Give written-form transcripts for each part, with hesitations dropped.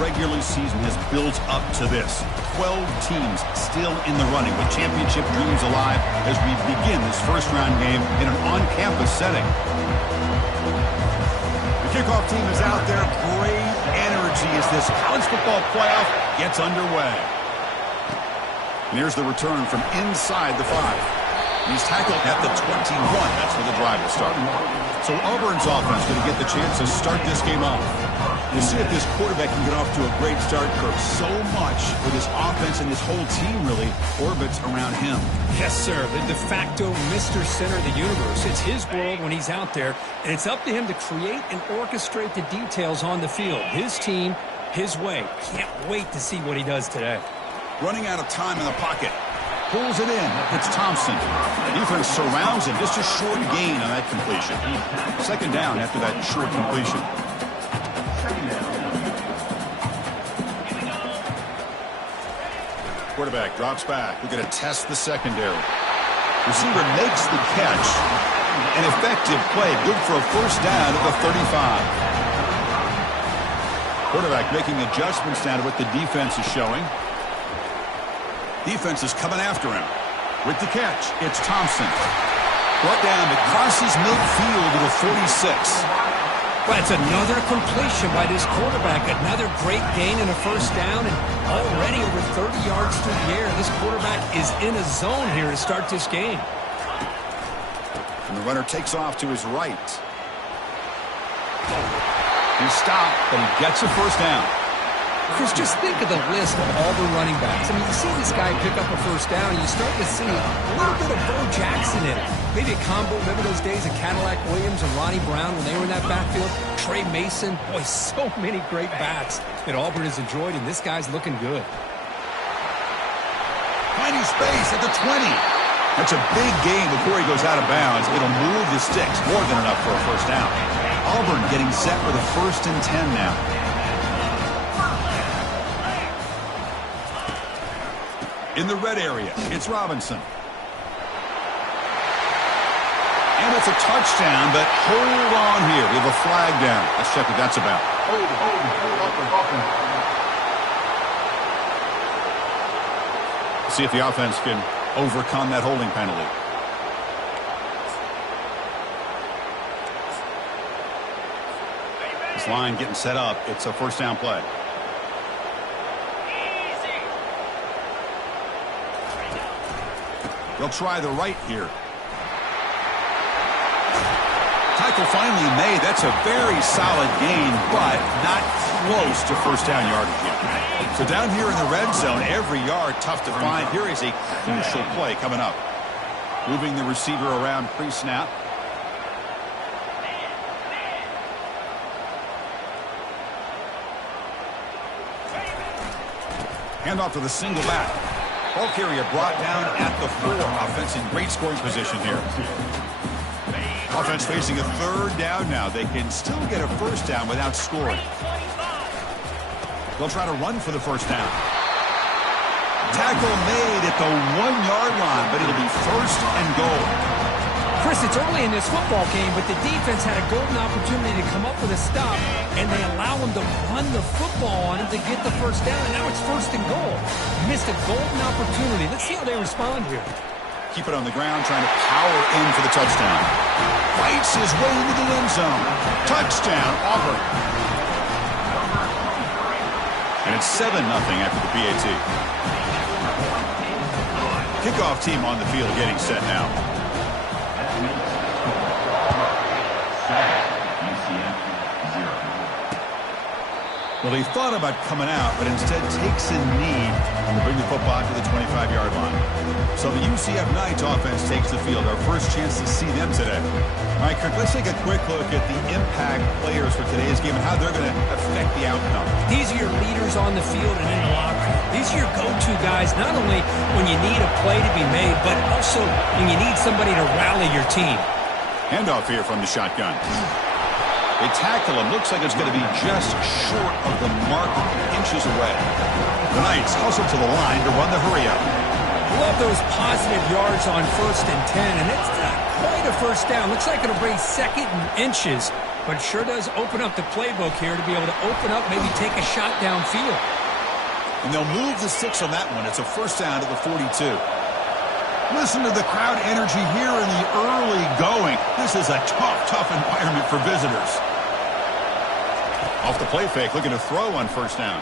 regular season has built up to this. 12 teams still in the running with championship dreams alive as we begin this first-round game in an on-campus setting. The kickoff team is out there. Great energy as this college football playoff gets underway. And here's the return from inside the 5. He's tackled at the 21. That's where the drive will start. So Auburn's offense going to get the chance to start this game off. We'll see if this quarterback can get off to a great start, Kirk. So much for this offense and his whole team really orbits around him. Yes, sir. The de facto Mr. Center of the universe. It's his world when he's out there, and it's up to him to create and orchestrate the details on the field. His team, his way. Can't wait to see what he does today. Running out of time in the pocket. Pulls it in. It's Thompson. The defense surrounds him. Just a short gain on that completion. Second down after that short completion. Quarterback drops back. We're going to test the secondary. Receiver makes the catch. An effective play. Good for a first down at the 35. Quarterback making adjustments down to what the defense is showing. Defense is coming after him. With the catch, it's Thompson. Brought down to crosses midfield to the 46. Well, it's another completion by this quarterback. Another great gain in a first down, and already over 30 yards through the air. This quarterback is in a zone here to start this game. And the runner takes off to his right. He's stopped, but he gets a first down. Chris, just think of the list of Auburn running backs. I mean, you see this guy pick up a first down, and you start to see a little bit of Bo Jackson in it. Maybe a combo. Remember those days of Cadillac Williams and Ronnie Brown when they were in that backfield? Trey Mason. Boy, so many great backs that Auburn has enjoyed, and this guy's looking good. Finding space at the 20. That's a big gain before he goes out of bounds. It'll move the sticks. More than enough for a first down. Auburn getting set for the 1st and 10 now. In the red area, it's Robinson. And it's a touchdown, but hold on here. We have a flag down. Let's check what that's about. See if the offense can overcome that holding penalty. This line getting set up. It's a first down play. They'll try the right here. Tackle finally made. That's a very solid gain, but not close to first down yardage yet. So down here in the red zone, every yard tough to find. Here is a crucial play coming up. Moving the receiver around pre-snap. Handoff to the single back. Ball carrier brought down at the 4. Offense in great scoring position here. Offense facing a third down now. They can still get a first down without scoring. They'll try to run for the first down. Tackle made at the 1-yard line, but it'll be first and goal. Chris, it's early in this football game, but the defense had a golden opportunity to come up with a stop, and they allow him to run the football on him to get the first down, and now it's first and goal. Missed a golden opportunity. Let's see how they respond here. Keep it on the ground, trying to power in for the touchdown. Fights his way into the end zone. Touchdown, Auburn. And it's 7-0 after the PAT. Kickoff team on the field getting set now. Well, he thought about coming out, but instead takes a knee to bring the football to the 25-yard line. So the UCF Knights offense takes the field. Our first chance to see them today. All right, Kirk, let's take a quick look at the impact players for today's game and how they're going to affect the outcome. These are your leaders on the field and in the locker room. These are your go-to guys, not only when you need a play to be made, but also when you need somebody to rally your team. Handoff here from the shotgun. They tackle him. Looks like it's going to be just short of the mark, inches away. The Knights hustle to the line to run the hurry-up. Love those positive yards on 1st and 10, and it's not quite a first down. Looks like it'll bring 2nd and inches, but sure does open up the playbook here to be able to open up, maybe take a shot downfield. And they'll move the 6 on that one. It's a first down to the 42. Listen to the crowd energy here in the early going. This is a tough environment for visitors. Off the play fake, looking to throw on first down.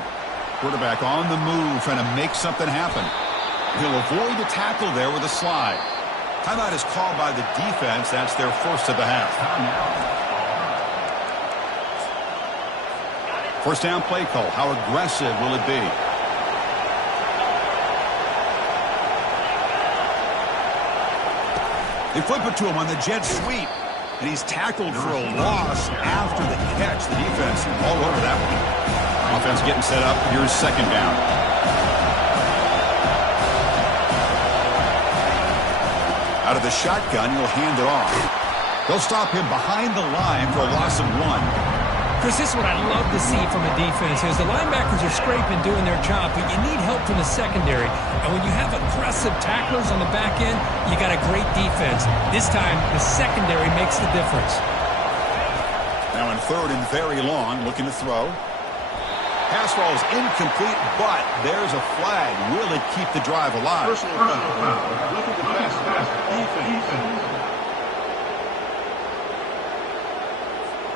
Quarterback on the move, trying to make something happen. He'll avoid the tackle there with a slide. Timeout is called by the defense. That's their first of the half. First down play call. How aggressive will it be? They flip it to him on the jet sweep. And he's tackled for a loss after the catch. The defense all over that one. Offense getting set up. Here's second down. Out of the shotgun, he'll hand it off. They'll stop him behind the line for a loss of 1. Chris, this is what I love to see from a defense is the linebackers are scraping, doing their job, but you need help from the secondary. And when you have aggressive tacklers on the back end, you got a great defense. This time, the secondary makes the difference. Now in third and very long, looking to throw. Pass ball is incomplete, but there's a flag. Will it keep the drive alive? Personal foul. Look at the pass. Defense.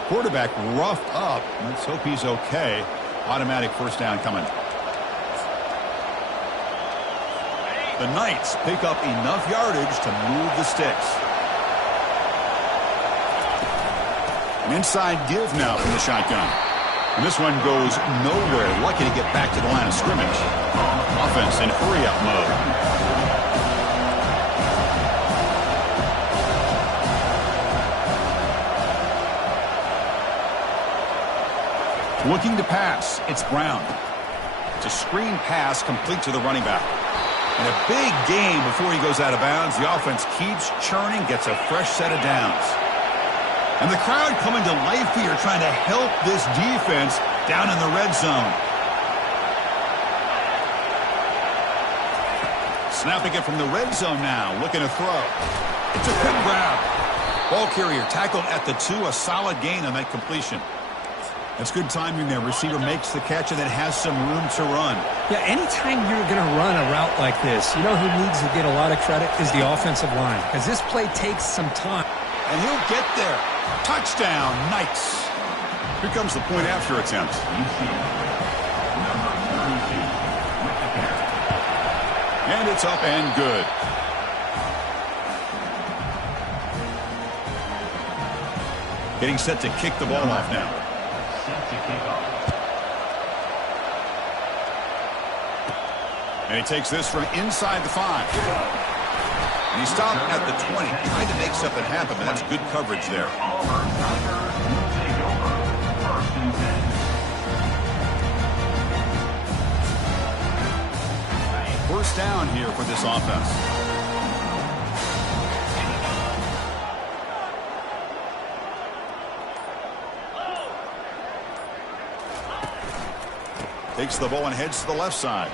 Quarterback roughed up. Let's hope he's okay. Automatic first down coming. The Knights pick up enough yardage to move the sticks. An inside give now from the shotgun. And this one goes nowhere. Lucky to get back to the line of scrimmage. Offense in hurry-up mode. Looking to pass. It's Brown. It's a screen pass complete to the running back. And a big gain before he goes out of bounds. The offense keeps churning, gets a fresh set of downs. And the crowd coming to life here, trying to help this defense down in the red zone. Snapping it from the red zone now, looking to throw. It's a quick grab. Ball carrier tackled at the 2, a solid gain on that completion. That's good timing there. Receiver makes the catch and then has some room to run. Yeah, anytime you're going to run a route like this, you know who needs to get a lot of credit is the offensive line, because this play takes some time. And he'll get there. Touchdown, Knights. Here comes the point after attempt. And it's up and good. Getting set to kick the ball off now. And he takes this from inside the 5. And he stopped at the 20, trying to make something happen, but that's good coverage there. First down here for this offense. Takes the ball and heads to the left side.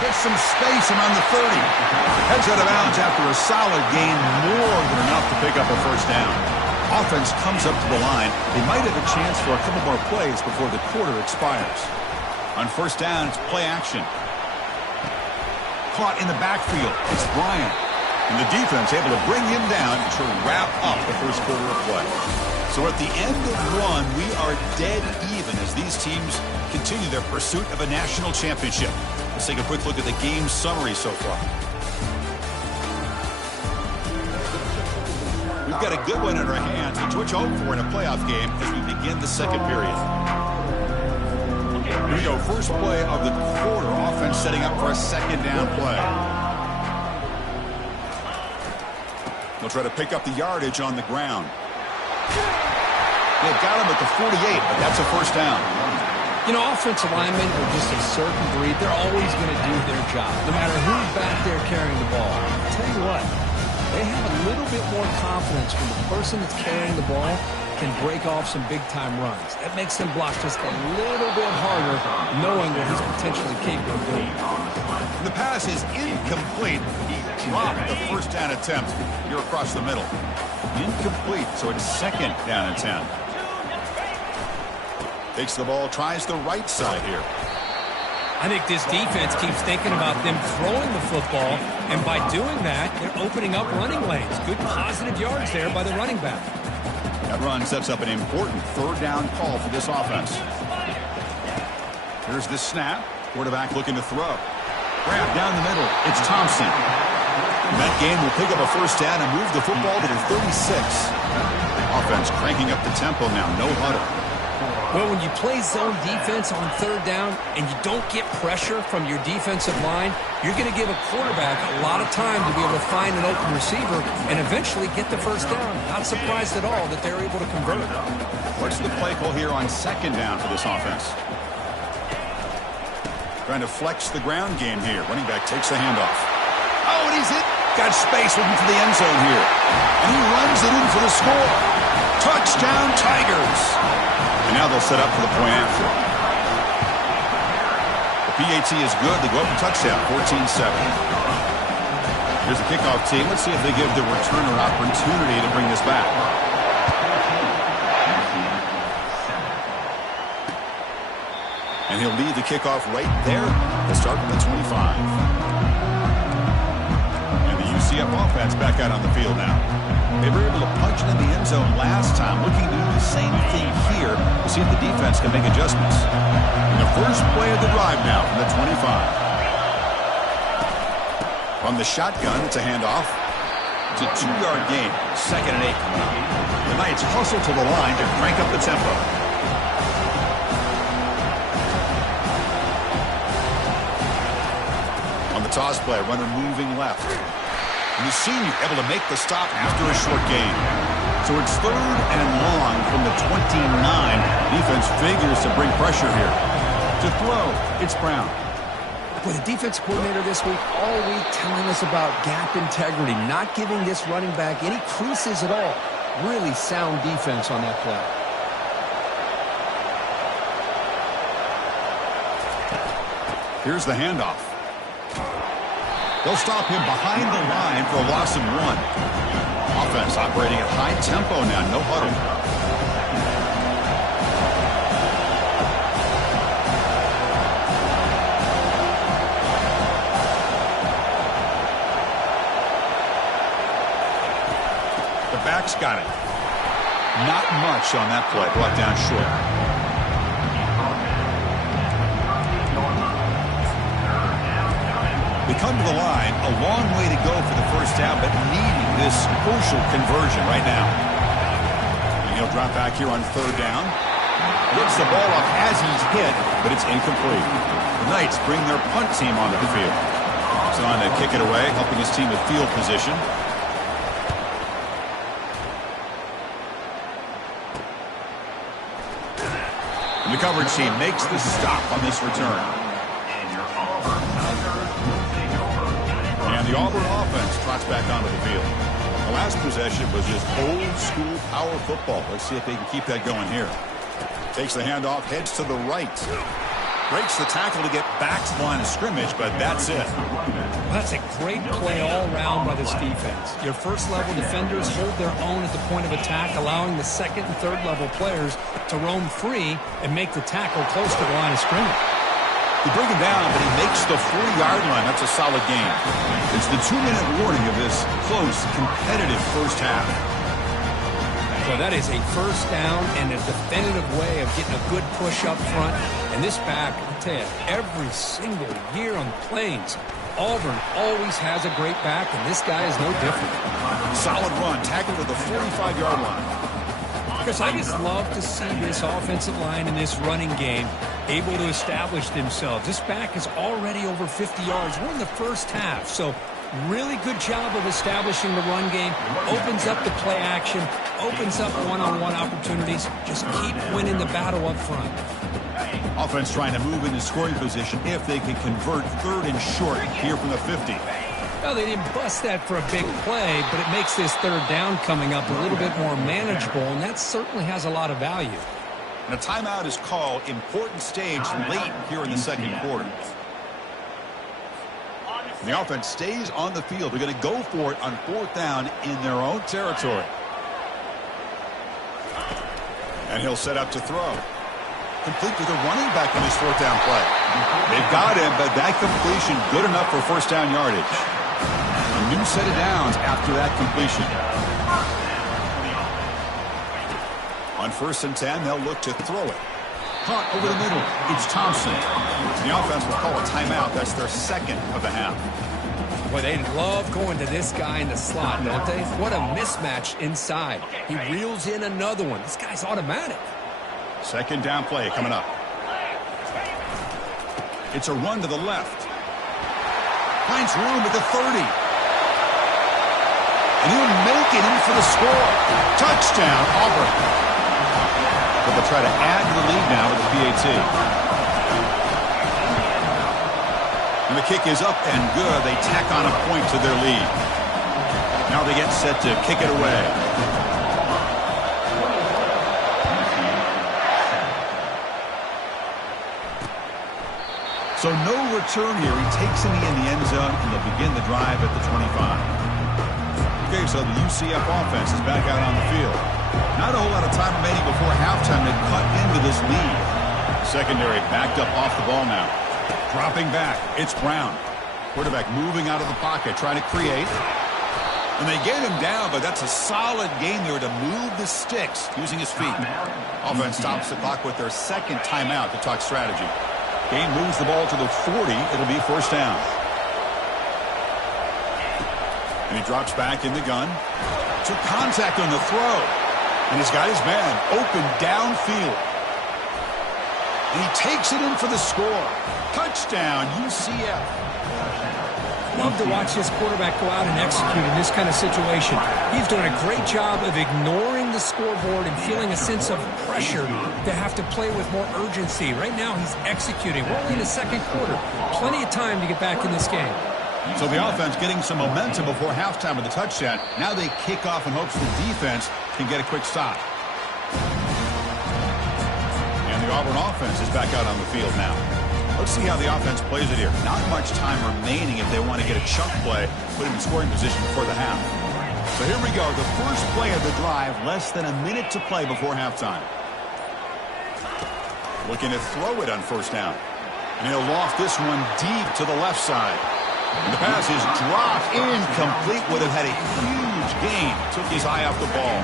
Gets some space around the 30. Heads out of bounds after a solid gain, more than enough to pick up a first down. Offense comes up to the line. They might have a chance for a couple more plays before the quarter expires. On first down, it's play action. Caught in the backfield. It's Bryant. And the defense able to bring him down to wrap up the first quarter of play. So at the end of one, we are dead even as these teams continue their pursuit of a national championship. Let's take a quick look at the game summary so far. We've got a good one in our hands, which we're hoping for in a playoff game as we begin the second period. Here we go, first play of the quarter. Offense setting up for a second down play. They'll try to pick up the yardage on the ground. They've got him at the 48, but that's a first down. You know, offensive linemen are just a certain breed. They're always going to do their job, no matter who's back there carrying the ball. I'll tell you what, they have a little bit more confidence when the person that's carrying the ball can break off some big-time runs. That makes them block just a little bit harder, knowing what he's potentially capable of doing. The pass is incomplete. He dropped the first down attempt here across the middle. Incomplete, so it's second down and 10. Takes the ball, tries the right side here. I think this defense keeps thinking about them throwing the football, and by doing that, they're opening up running lanes. Good positive yards there by the running back. That run sets up an important third down call for this offense. Here's the snap. Quarterback looking to throw. Grab down the middle. It's Thompson. And that game will pick up a first down and move the football to the 36. Offense cranking up the tempo now. No huddle. Well, when you play zone defense on third down and you don't get pressure from your defensive line, you're going to give a quarterback a lot of time to be able to find an open receiver and eventually get the first down. Not surprised at all that they're able to convert. What's the play call here on second down for this offense? Trying to flex the ground game here. Running back takes the handoff. Oh, and he's hit. Got space looking for the end zone here. And he runs it in for the score. Touchdown, Tigers. And now they'll set up for the point after. The PAT is good. They go up for touchdown, 14-7. Here's the kickoff team. Let's see if they give the returner opportunity to bring this back. And he'll lead the kickoff right there. They'll start from the 25. And the UCF offense back out on the field now. They were able to punch it in the end zone last time, looking to do the same thing here to see if the defense can make adjustments. And the first play of the drive now from the 25. From the shotgun, it's a handoff. It's a 2-yard gain. Second and 8 coming up. The Knights hustle to the line to crank up the tempo. On the toss play, runner moving left. And the senior able to make the stop after a short gain. So it's third and long from the 29. Defense figures to bring pressure here. To throw, it's Brown. With the defense coordinator this week, all week telling us about gap integrity, not giving this running back any creases at all. Really sound defense on that play. Here's the handoff. They'll stop him behind the line for a loss of 1. Offense operating at high tempo now, no huddle. The back's got it. Not much on that play, brought down short. They come to the line, a long way to go for the first down, but needing this crucial conversion right now. And he'll drop back here on third down. Gets the ball off as he's hit, but it's incomplete. The Knights bring their punt team onto the field. He's on to kick it away, helping his team with field position. And the coverage team makes the stop on this return. And the Auburn offense trots back onto the field. The last possession was just old-school power football. Let's see if they can keep that going here. Takes the handoff, heads to the right. Breaks the tackle to get back to the line of scrimmage, but that's it. Well, that's a great play all around by this defense. Your first-level defenders hold their own at the point of attack, allowing the second and third-level players to roam free and make the tackle close to the line of scrimmage. They bring him down, but he makes the 40-yard line. That's a solid gain. It's the 2-minute warning of this close, competitive first half. Well, that is a first down and a definitive way of getting a good push up front. And this back, I'll tell you, every single year on the Plains, Auburn always has a great back, and this guy is no different. Solid run, tackled at the 45-yard line. Chris, I just love to see this offensive line in this running game able to establish themselves. This back is already over 50 yards. We're in the first half, so really good job of establishing the run game. Opens up the play action, opens up one-on-one opportunities. Just keep winning the battle up front. Offense trying to move into scoring position if they can convert third and short here from the 50. Well, they didn't bust that for a big play, but it makes this third down coming up a little bit more manageable, and that certainly has a lot of value. And a timeout is called. Important stage late here in the second quarter. And the offense stays on the field. They're going to go for it on fourth down in their own territory. And he'll set up to throw. Complete to the running back on his fourth down play. They've got him, but that completion good enough for first down yardage. A new set of downs after that completion. On 1st and 10, they'll look to throw it. Caught over the middle. It's Thompson. The offense will call a timeout. That's their second of the half. Boy, they love going to this guy in the slot, don't they? What a mismatch inside. He reels in another one. This guy's automatic. Second down play coming up. It's a run to the left. Finds room at the 30. And he'll make it in for the score. Touchdown, Auburn. But they'll try to add to the lead now with the PAT. And the kick is up and good. They tack on a point to their lead. Now they get set to kick it away. So no return here. He takes it in the end zone, and they'll begin the drive at the 25. Okay, so the UCF offense is back out on the field. Not a whole lot of time remaining before halftime to cut into this lead. Secondary backed up off the ball now. Dropping back, it's Brown. Quarterback moving out of the pocket, trying to create. And they get him down, but that's a solid game there to move the sticks using his feet. Offense stops the clock with their second timeout to talk strategy. Game moves the ball to the 40. It'll be first down. And he drops back in the gun. Took contact on the throw. And he's got his man open downfield. And he takes it in for the score. Touchdown, UCF. Love to watch this quarterback go out and execute in this kind of situation. He's doing a great job of ignoring the scoreboard and feeling a sense of pressure to have to play with more urgency. Right now, he's executing. We're only in the second quarter. Plenty of time to get back in this game. So the offense getting some momentum before halftime with the touchdown. Now they kick off in hopes the defense can get a quick stop. And the Auburn offense is back out on the field now. Let's see how the offense plays it here. Not much time remaining if they want to get a chunk play, put him in scoring position before the half. So here we go. The first play of the drive, less than a minute to play before halftime. Looking to throw it on first down. And he'll loft this one deep to the left side. And the pass is dropped incomplete. Would have had a huge gain. Took his eye off the ball.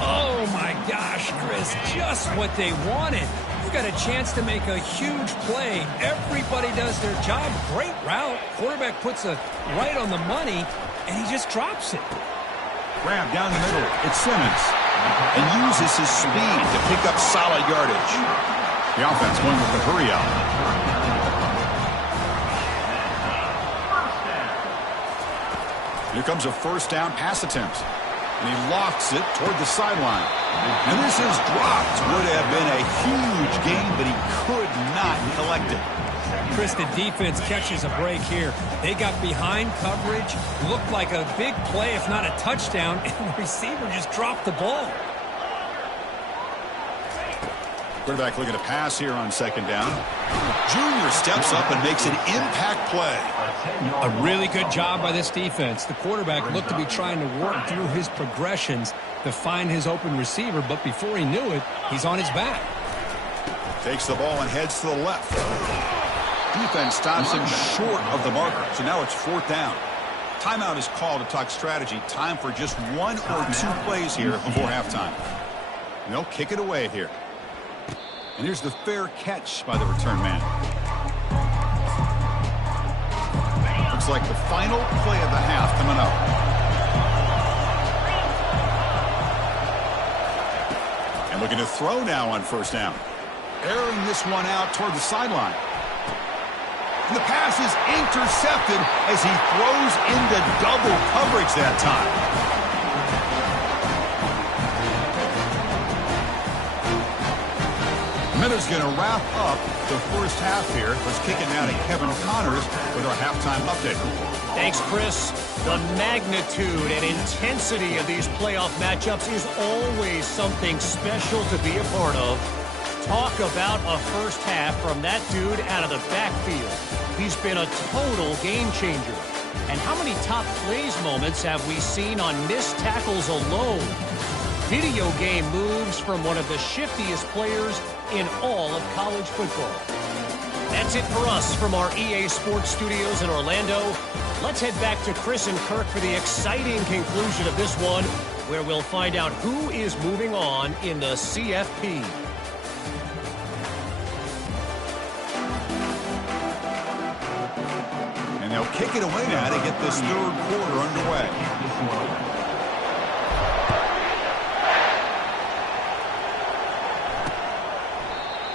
Oh, my gosh, Chris. Just what they wanted. You got a chance to make a huge play. Everybody does their job. Great route. Quarterback puts it right on the money, and he just drops it. Grab down the middle. It's Simmons. And uses his speed to pick up solid yardage. The offense going with the hurry up. Here comes a first down pass attempt. And he lofts it toward the sideline. And this is dropped. Would have been a huge gain, but he could not collect it. Chris, the defense catches a break here. They got behind coverage. Looked like a big play, if not a touchdown. And the receiver just dropped the ball. Quarterback looking to pass here on second down. Junior steps up and makes an impact play. A really good job by this defense. The quarterback looked to be trying to work through his progressions to find his open receiver, but before he knew it, he's on his back. Takes the ball and heads to the left. Defense stops him short of the marker, so now it's fourth down. Timeout is called to talk strategy. Time for just one or two plays here before halftime. And they'll kick it away here. And here's the fair catch by the return man. Looks like the final play of the half coming up. And looking to throw now on first down. Airing this one out toward the sideline. And the pass is intercepted as he throws into double coverage that time. Miller's going to wrap up the first half here. Let's kick it now to Kevin Connors with our halftime update. Thanks, Chris. The magnitude and intensity of these playoff matchups is always something special to be a part of. Talk about a first half from that dude out of the backfield. He's been a total game changer. And how many top plays moments have we seen on missed tackles alone? video game moves from one of the shiftiest players in all of college football. That's it for us from our EA Sports Studios in Orlando. Let's head back to Chris and Kirk for the exciting conclusion of this one, where we'll find out who is moving on in the CFP. And they'll kick it away now to get this third quarter underway.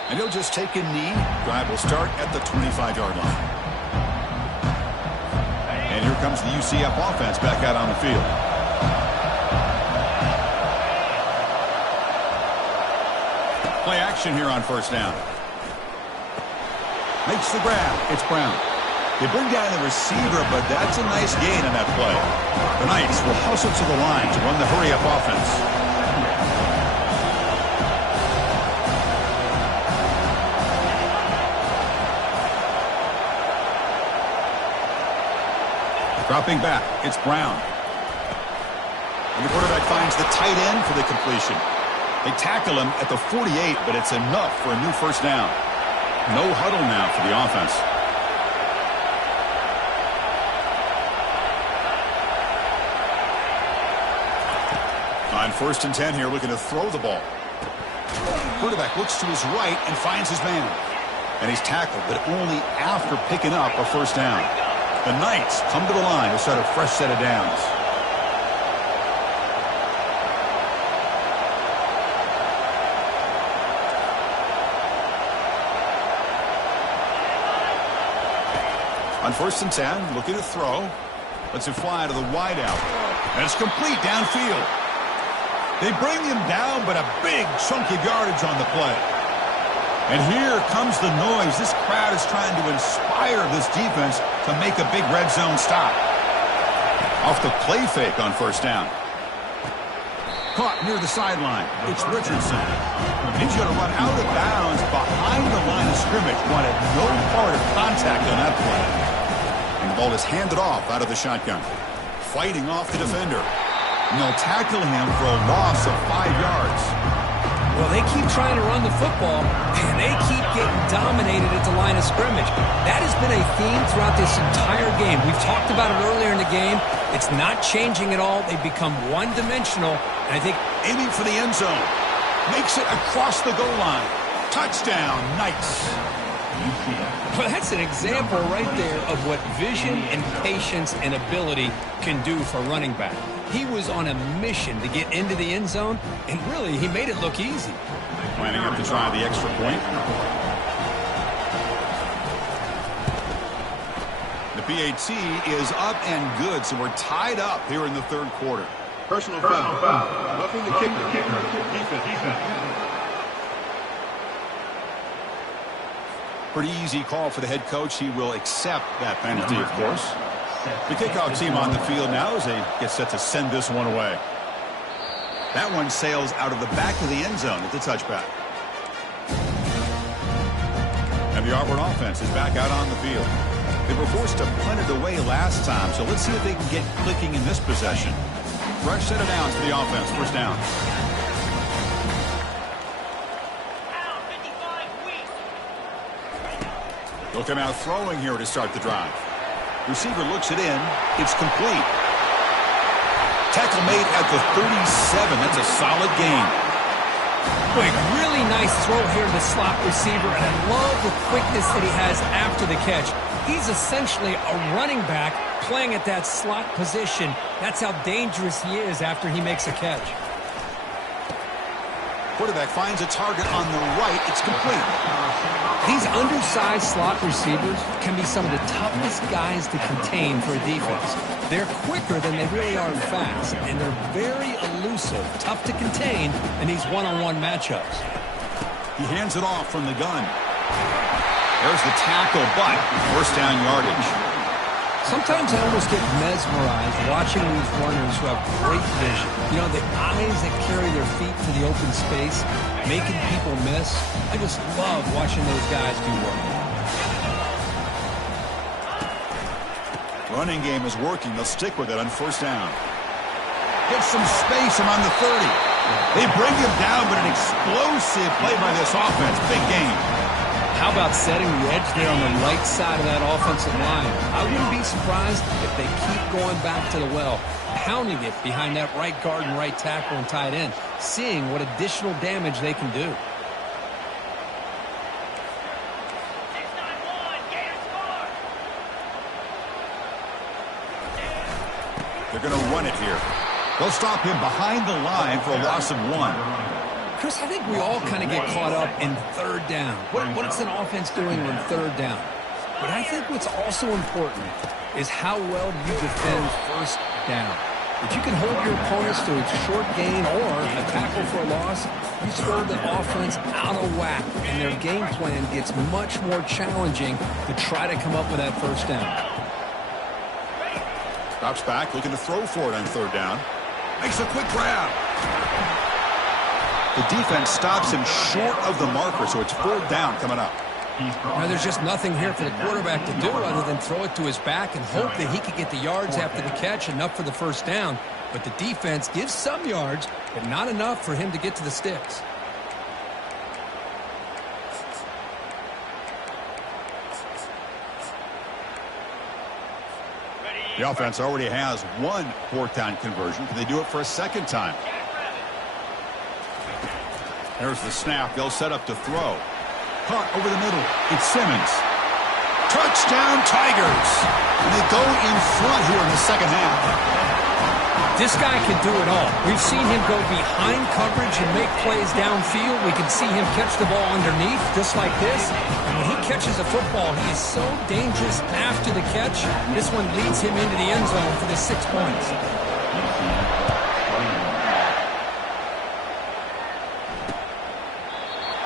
And he'll just take a knee. Drive will start at the 25-yard line. And here comes the UCF offense back out on the field. Play action here on first down. Makes the grab. It's Brown. They bring down the receiver, but that's a nice gain on that play. The Knights will hustle to the line to run the hurry-up offense. Dropping back, it's Brown. And the quarterback finds the tight end for the completion. They tackle him at the 48, but it's enough for a new first down. No huddle now for the offense. On 1st and 10 here, looking to throw the ball. Quarterback looks to his right and finds his man. And he's tackled, but only after picking up a first down. The Knights come to the line to start a fresh set of downs. On 1st and 10, looking to throw. Lets it fly to the wideout. And it's complete downfield. They bring him down, but a big chunk of yardage on the play. And here comes the noise. This crowd is trying to inspire this defense to make a big red zone stop. Off the play fake on first down. Caught near the sideline. It's Richardson. He's going to run out of bounds behind the line of scrimmage. Wanted no part of contact on that play. And the ball is handed off out of the shotgun. Fighting off the defender. And they'll tackle him for a loss of 5 yards. Well, they keep trying to run the football, and they keep getting dominated at the line of scrimmage. That has been a theme throughout this entire game. We've talked about it earlier in the game. It's not changing at all. They've become one-dimensional, and I think aiming for the end zone. Makes it across the goal line. Touchdown, Knights. Well, that's an example right there of what vision and patience and ability can do for running back. He was on a mission to get into the end zone, and really, he made it look easy. Lining up to try the extra point. The PAT is up and good, so we're tied up here in the third quarter. Personal foul. Roughing the kicker. Defense. Pretty easy call for the head coach. He will accept that penalty, of course. The kickoff team on the field now as they get set to send this one away. That one sails out of the back of the end zone at the touchback. And the Auburn offense is back out on the field. They were forced to punt it away last time, so let's see if they can get clicking in this possession. Fresh set of downs for the offense. First down. They'll come out throwing here to start the drive. Receiver looks it in. It's complete. Tackle made at the 37. That's a solid gain. Quick, really nice throw here to the slot receiver, and I love the quickness that he has after the catch. He's essentially a running back playing at that slot position. That's how dangerous he is after he makes a catch. Quarterback finds a target on the right. It's complete. These undersized slot receivers can be some of the toughest guys to contain for a defense. They're quicker than they really are fast, and they're very elusive, tough to contain in these one-on-one matchups. He hands it off from the gun. There's the tackle, but first down yardage. Sometimes I almost get mesmerized watching these runners who have great vision. You know, the eyes that carry their feet to the open space, making people miss. I just love watching those guys do work. Running game is working. They'll stick with it on first down. Get some space around the 30. They bring him down, but an explosive play by this offense. Big game. How about setting the edge there on the right side of that offensive line? I wouldn't be surprised if they keep going back to the well, pounding it behind that right guard and right tackle and tight end, seeing what additional damage they can do. They're going to run it here. They'll stop him behind the line for a loss of 1. Chris, I think we all kind of get caught up in third down. What's an offense doing on third down? But I think what's also important is how well you defend first down. If you can hold your opponents to a short gain or a tackle for a loss, you throw the offense out of whack, and their game plan gets much more challenging to try to come up with that first down. Stops back, looking to throw for it on third down. Makes a quick grab. The defense stops him short of the marker, so it's 4th down coming up. Now, there's just nothing here for the quarterback to do other than throw it to his back and hope that he could get the yards after the catch, enough for the first down. But the defense gives some yards, but not enough for him to get to the sticks. The offense already has 1 4th down conversion. Can they do it for a second time? There's the snap. They'll set up to throw. Caught over the middle. It's Simmons. Touchdown, Tigers. And they go in front here in the second half. This guy can do it all. We've seen him go behind coverage and make plays downfield. We can see him catch the ball underneath, just like this. And when he catches a football, he is so dangerous after the catch. This one leads him into the end zone for the 6 points.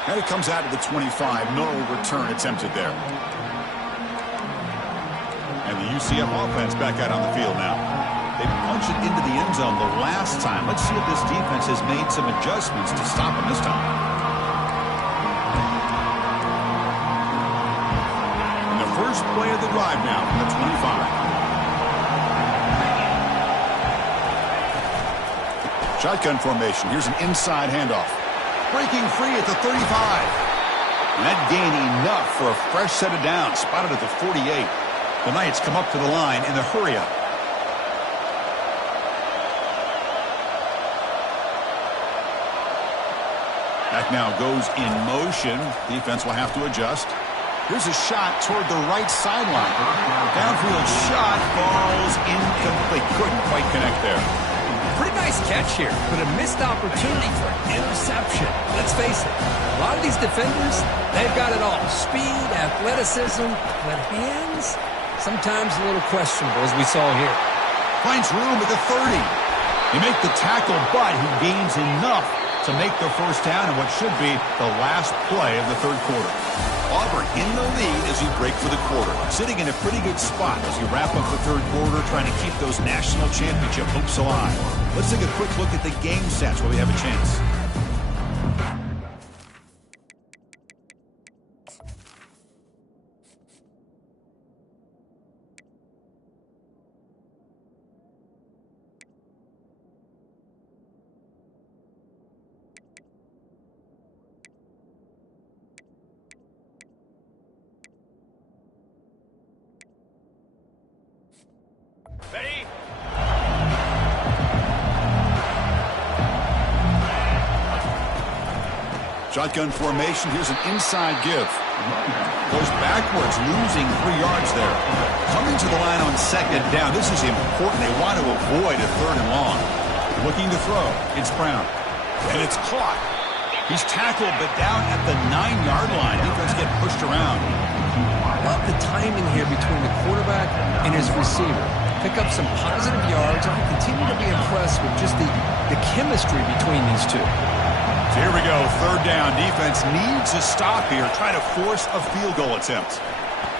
And it comes out of the 25. No return attempted there. And the UCF offense back out on the field now. They punched it into the end zone the last time. Let's see if this defense has made some adjustments to stop them this time. And the first play of the drive now from the 25. Shotgun formation. Here's an inside handoff. Breaking free at the 35. And that gained enough for a fresh set of downs. Spotted at the 48. The Knights come up to the line in the hurry-up. That now goes in motion. Defense will have to adjust. Here's a shot toward the right sideline. Downfield shot falls incomplete. Couldn't quite connect there. Pretty nice catch here, but a missed opportunity for interception. Let's face it, a lot of these defenders, they've got it all. Speed, athleticism, but hands, sometimes a little questionable, as we saw here. Finds room at the 30. He make the tackle, but he gains enough to make the first down in what should be the last play of the third quarter. Auburn in the lead as we break for the quarter. Sitting in a pretty good spot as we wrap up the third quarter, trying to keep those national championship hopes alive. Let's take a quick look at the game stats while we have a chance. Ready? Shotgun formation. Here's an inside give. Goes backwards, losing 3 yards there. Coming to the line on second down. This is important. They want to avoid a 3rd and long. Looking to throw. It's Brown. And it's caught. He's tackled, but down at the 9-yard line. Defense getting pushed around. Love the timing here between the quarterback and his receiver. Pick up some positive yards. I continue to be impressed with just the chemistry between these two. So here we go, 3rd down. Defense needs a stop here, trying to force a field goal attempt.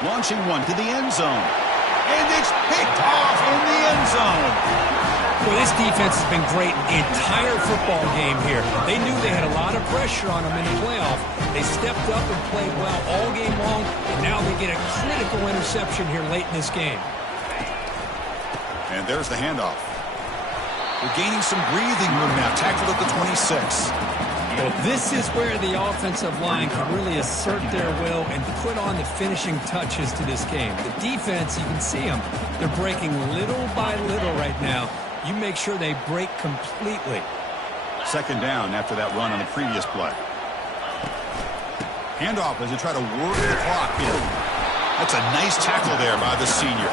Launching one to the end zone. And it's picked off in the end zone. Well, this defense has been great the entire football game here. They knew they had a lot of pressure on them in the playoff. They stepped up and played well all game long, and now they get a critical interception here late in this game. And there's the handoff. They're gaining some breathing room now. Tackled at the 26. Well, this is where the offensive line can really assert their will and put on the finishing touches to this game. The defense, you can see them. They're breaking little by little right now. You make sure they break completely. Second down after that run on the previous play. Handoff as they try to work the clock here. That's a nice tackle there by the senior.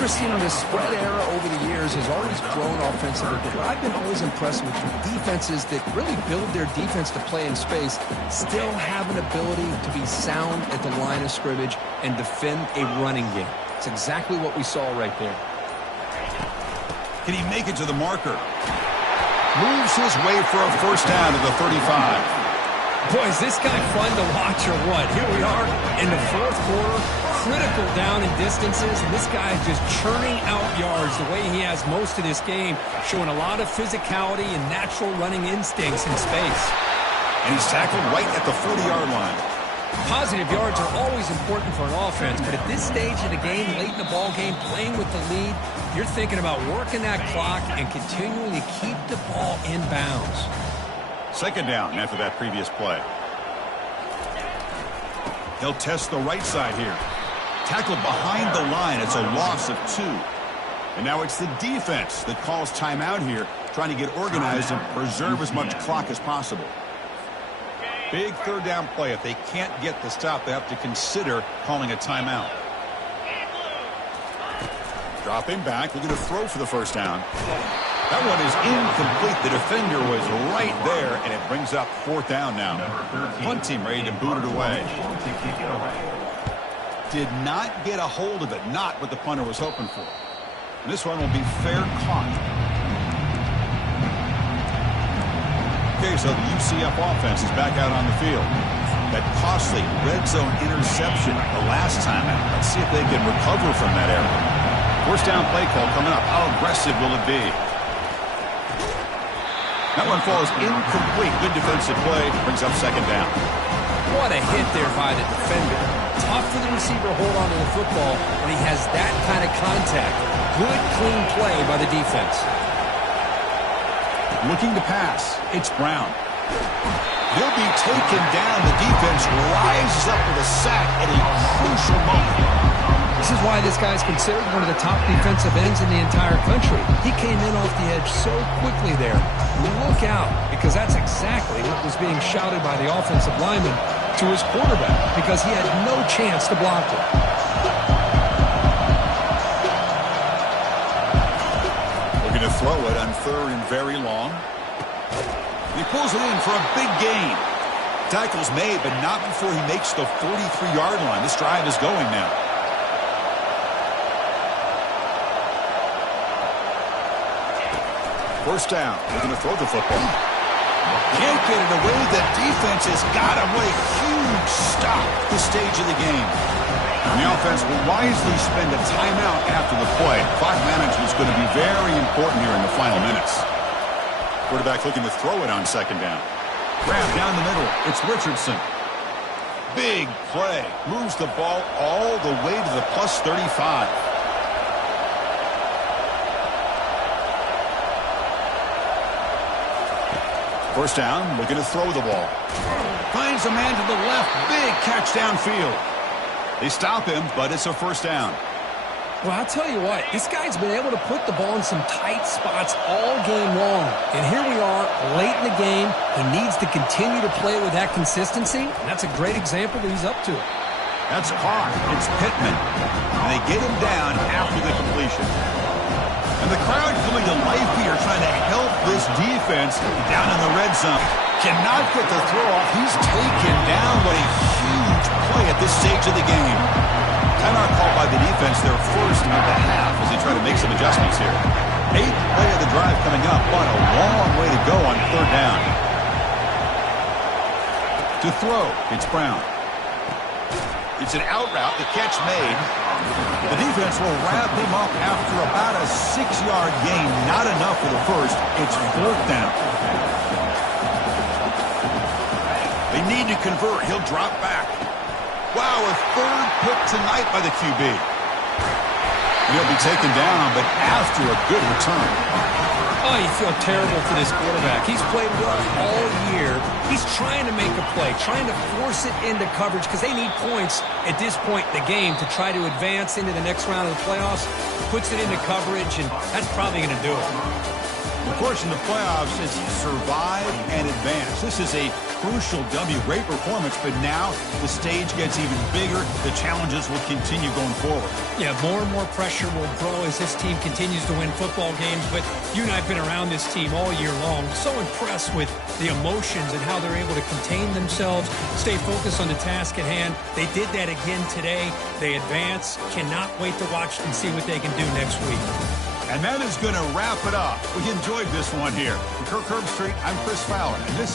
Christine, the spread era over the years has always grown offensively, but I've been always impressed with defenses that really build their defense to play in space, still have an ability to be sound at the line of scrimmage and defend a running game. It's exactly what we saw right there. Can he make it to the marker? Moves his way for a first down to the 35. Boy, is this guy fun to watch or what? Here we are in the fourth quarter, critical down and distances, and this guy is just churning out yards the way he has most of this game, showing a lot of physicality and natural running instincts in space. And he's tackled right at the 40-yard line. Positive yards are always important for an offense, but at this stage of the game, late in the ball game, playing with the lead, you're thinking about working that clock and continuing to keep the ball in bounds. Second down after that previous play. He'll test the right side here. Tackled behind the line. It's a loss of 2. And now it's the defense that calls timeout here, trying to get organized and preserve as much clock as possible. Big third down play. If they can't get the stop, they have to consider calling a timeout. Dropping back, looking to throw for the first down. That one is incomplete. The defender was right there, and it brings up fourth down now. Punt team ready to boot it away. Did not get a hold of it. Not what the punter was hoping for. And this one will be fair caught. Okay, so the UCF offense is back out on the field. That costly red zone interception the last time out. Let's see if they can recover from that error. First down play call coming up. How aggressive will it be? That one falls incomplete. Good defensive play. Brings up second down. What a hit there by the defender. Tough for the receiver to hold on to the football when he has that kind of contact. Good, clean play by the defense. Looking to pass. It's Brown. He'll be taken down. The defense rises up with a sack at a crucial moment. This is why this guy's considered one of the top defensive ends in the entire country. He came in off the edge so quickly there. Look out, because that's exactly what was being shouted by the offensive lineman to his quarterback, because he had no chance to block it. Looking to throw it on third and very long. He pulls it in for a big gain. Tackle's made, but not before he makes the 43-yard line. This drive is going now. First down. They're going to throw the football. Can't get it away. The defense has got him. What a huge stop at this stage of the game. And the offense will wisely spend a timeout after the play. Clock management is going to be very important here in the final minutes. Quarterback looking to throw it on second down. Grab down the middle. It's Richardson. Big play. Moves the ball all the way to the plus 35. First down, looking to throw the ball. Finds a man to the left. Big catch downfield. They stop him, but it's a first down. Well, I'll tell you what, this guy's been able to put the ball in some tight spots all game long. And here we are, late in the game. He needs to continue to play with that consistency. And that's a great example that he's up to it. That's Carr. It's Pittman. And they get him down after the completion. And the crowd coming to life here, trying to help this defense down in the red zone. Cannot get the throw off. He's taken down. What a huge play at this stage of the game. Timeout called by the defense, their first of the half, as they try to make some adjustments here. 8th play of the drive coming up, but a long way to go on third down. To throw, it's Brown. It's an out route, the catch made. The defense will wrap him up after about a 6-yard gain. Not enough for the first. It's fourth down. They need to convert. He'll drop back. Wow, a third pick tonight by the QB. He'll be taken down, but after a good return. Oh, you feel terrible for this quarterback. He's played well all year. He's trying to make a play, trying to force it into coverage because they need points at this point in the game to try to advance into the next round of the playoffs. Puts it into coverage, and that's probably going to do it. Of course, in the playoffs, it's survive and advance. This is a crucial W. Great performance, but now the stage gets even bigger. The challenges will continue going forward. Yeah, more and more pressure will grow as this team continues to win football games. But you and I have been around this team all year long. So impressed with the emotions and how they're able to contain themselves, stay focused on the task at hand. They did that again today. They advance. Cannot wait to watch and see what they can do next week. And that is going to wrap it up. We enjoyed this one here. From Kirk Herbstreit, I'm Chris Fowler, and this